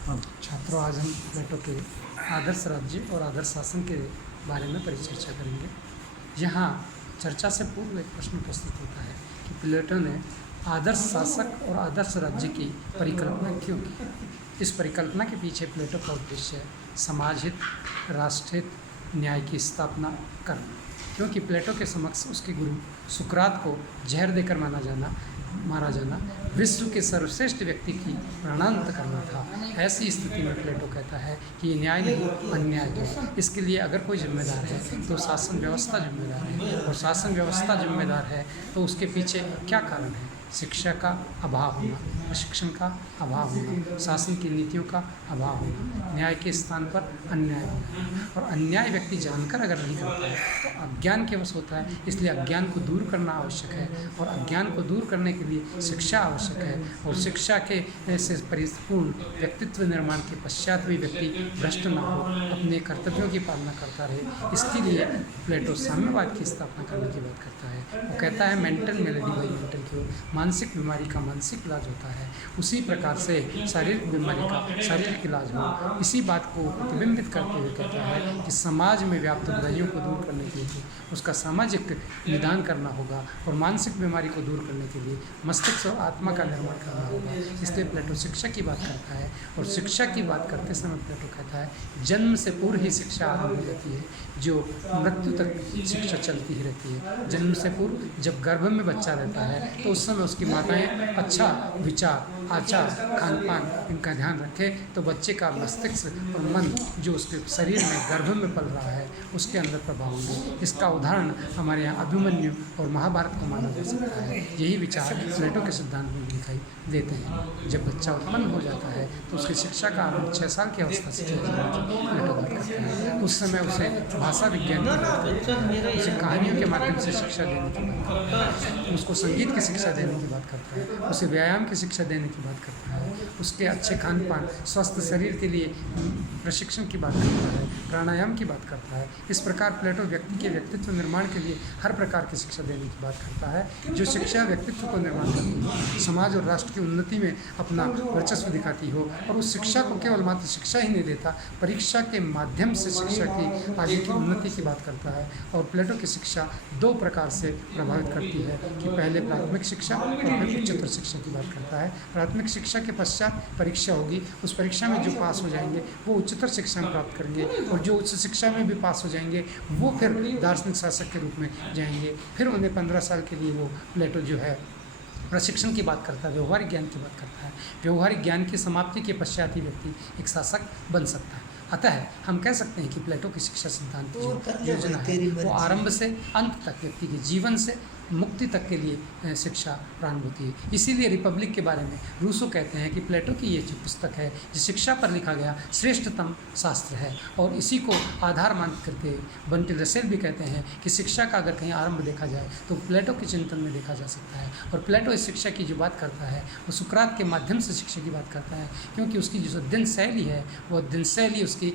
छात्रों, आज हम प्लेटो के आदर्श राज्य और आदर्श शासन के बारे में परिचर्चा करेंगे। यहाँ चर्चा से पूर्व एक प्रश्न प्रस्तुत होता है कि प्लेटो ने आदर्श शासक और आदर्श राज्य की परिकल्पना क्यों की। इस परिकल्पना के पीछे प्लेटो का उद्देश्य समाज हित, राष्ट्र हित, न्याय की स्थापना करना। क्योंकि प्लेटो के समक्ष उसके गुरु सुकरात को जहर देकर मारा जाना विश्व के सर्वश्रेष्ठ व्यक्ति की प्राणांत करना था। ऐसी स्थिति में प्लेटो कहता है कि ये न्याय नहीं, अन्याय है। इसके लिए अगर कोई जिम्मेदार है तो शासन व्यवस्था जिम्मेदार है, और शासन व्यवस्था जिम्मेदार है तो उसके पीछे क्या कारण है? शिक्षा का अभाव होना, प्रशिक्षण का अभाव होना, शासन की नीतियों का अभाव होना, न्याय के स्थान पर अन्याय होना। और अन्याय व्यक्ति जानकर अगर नहीं करता है तो अज्ञान के वश होता है। इसलिए अज्ञान को दूर करना आवश्यक है, और अज्ञान को दूर करने के लिए शिक्षा आवश्यक है। और शिक्षा के से परिपूर्ण व्यक्तित्व निर्माण के पश्चात भी व्यक्ति भ्रष्ट न हो, अपने कर्तव्यों की पालना करता रहे। इसके लिए प्लेटो साम्यवाद की स्थापना करने की बात करता है। वो कहता है mental melody by mental cure, मानसिक बीमारी का मानसिक इलाज होता है, उसी प्रकार से शारीरिक बीमारी का शारीरिक इलाज हो। इसी बात को प्रतिबिंबित करते हुए कहता है कि समाज में व्याप्त बुराइयों को दूर करने के लिए उसका सामाजिक निदान करना होगा, और मानसिक बीमारी को दूर करने के लिए मस्तिष्क और आत्मा का निर्माण करना होगा। इसलिए प्लेटो शिक्षा की बात करता है, और शिक्षा की बात करते समय प्लेटो कहता है जन्म से पूर्व ही शिक्षा आरंभ हो जाती है, जो मृत्यु तक शिक्षा चलती ही रहती है। जन्म से पूर्व जब गर्भ में बच्चा रहता है तो उस समय उसकी माताएं अच्छा विचार, आचार, खान पान इनका ध्यान रखें तो बच्चे का मस्तिष्क और मन जो उसके शरीर में गर्भ में पल रहा है उसके अंदर प्रभाव होंगे। इसका उदाहरण हमारे यहाँ अभिमन्यु और महाभारत को माना जा सकता है। यही विचार प्लेटो के सिद्धांत में दिखाई देते हैं। जब बच्चा उत्पन्न हो जाता है तो उसकी शिक्षा का आरंभ 6 साल की अवस्था से किया जाता है। प्लेटो बात करता है उस समय उसे भाषा विज्ञान की बात करता है, उसे कहानियों के माध्यम से शिक्षा देने की बात करता है, उसको संगीत की शिक्षा देने की बात करता है, उसे व्यायाम की शिक्षा देने की बात करता है, उसके अच्छे खान पान, स्वस्थ शरीर के लिए प्रशिक्षण की बात करता है, प्राणायाम की बात करता है। इस प्रकार प्लेटो व्यक्ति के व्यक्तित्व निर्माण के लिए हर प्रकार की शिक्षा देने की बात करता है, जो शिक्षा व्यक्तित्व को निर्माण करती है, समाज और राष्ट्र की उन्नति में अपना वर्चस्व दिखाती हो। और उस शिक्षा को केवल मात्र शिक्षा ही नहीं देता, परीक्षा के माध्यम से शिक्षा की आगे की उन्नति की बात करता है। और प्लेटो की शिक्षा 2 प्रकार से प्रभावित करती है कि पहले प्राथमिक शिक्षा और फिर उच्चतर शिक्षा की बात करता है। प्राथमिक शिक्षा के पश्चात परीक्षा होगी, उस परीक्षा में जो पास हो जाएंगे वो उच्चतर शिक्षा में प्राप्त करेंगे, और जो उच्च शिक्षा में भी पास हो जाएंगे वो फिर दार्शनिक शासक के रूप में जाएंगे। फिर उन्हें 15 साल के लिए वो प्लेटो जो है प्रशिक्षण की बात करता है, व्यवहारिक ज्ञान की बात करता है। व्यवहारिक ज्ञान की समाप्ति के पश्चात ही व्यक्ति एक शासक बन सकता है। अतः हम कह सकते हैं कि प्लेटो की शिक्षा सिद्धांत की जो योजना है वो आरंभ से अंत तक व्यक्ति के जीवन से मुक्ति तक के लिए शिक्षा प्रारंभ होती है। इसीलिए रिपब्लिक के बारे में रूसो कहते हैं कि प्लेटो की ये जो पुस्तक है, जो शिक्षा पर लिखा गया श्रेष्ठतम शास्त्र है, और इसी को आधार मान करके बर्टोल्ड रसेल भी कहते हैं कि शिक्षा का अगर कहीं आरंभ देखा जाए तो प्लेटो के चिंतन में देखा जा सकता है। और प्लेटो इस शिक्षा की जो बात करता है वो सुकरात के माध्यम से शिक्षा की बात करता है, क्योंकि उसकी जो दिन शैली है वो दिन शैली उसकी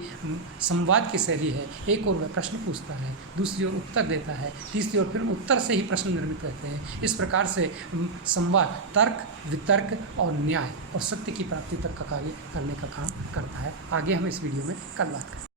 संवाद की शैली है। एक ओर वह प्रश्न पूछता है, दूसरी ओर उत्तर देता है, तीसरी ओर फिर उत्तर से ही प्रश्न निर्मित रहते हैं। इस प्रकार से संवाद तर्क, वितर्क और न्याय और सत्य की प्राप्ति तक का कार्य करने का काम करता है। आगे हम इस वीडियो में कल बात करेंगे।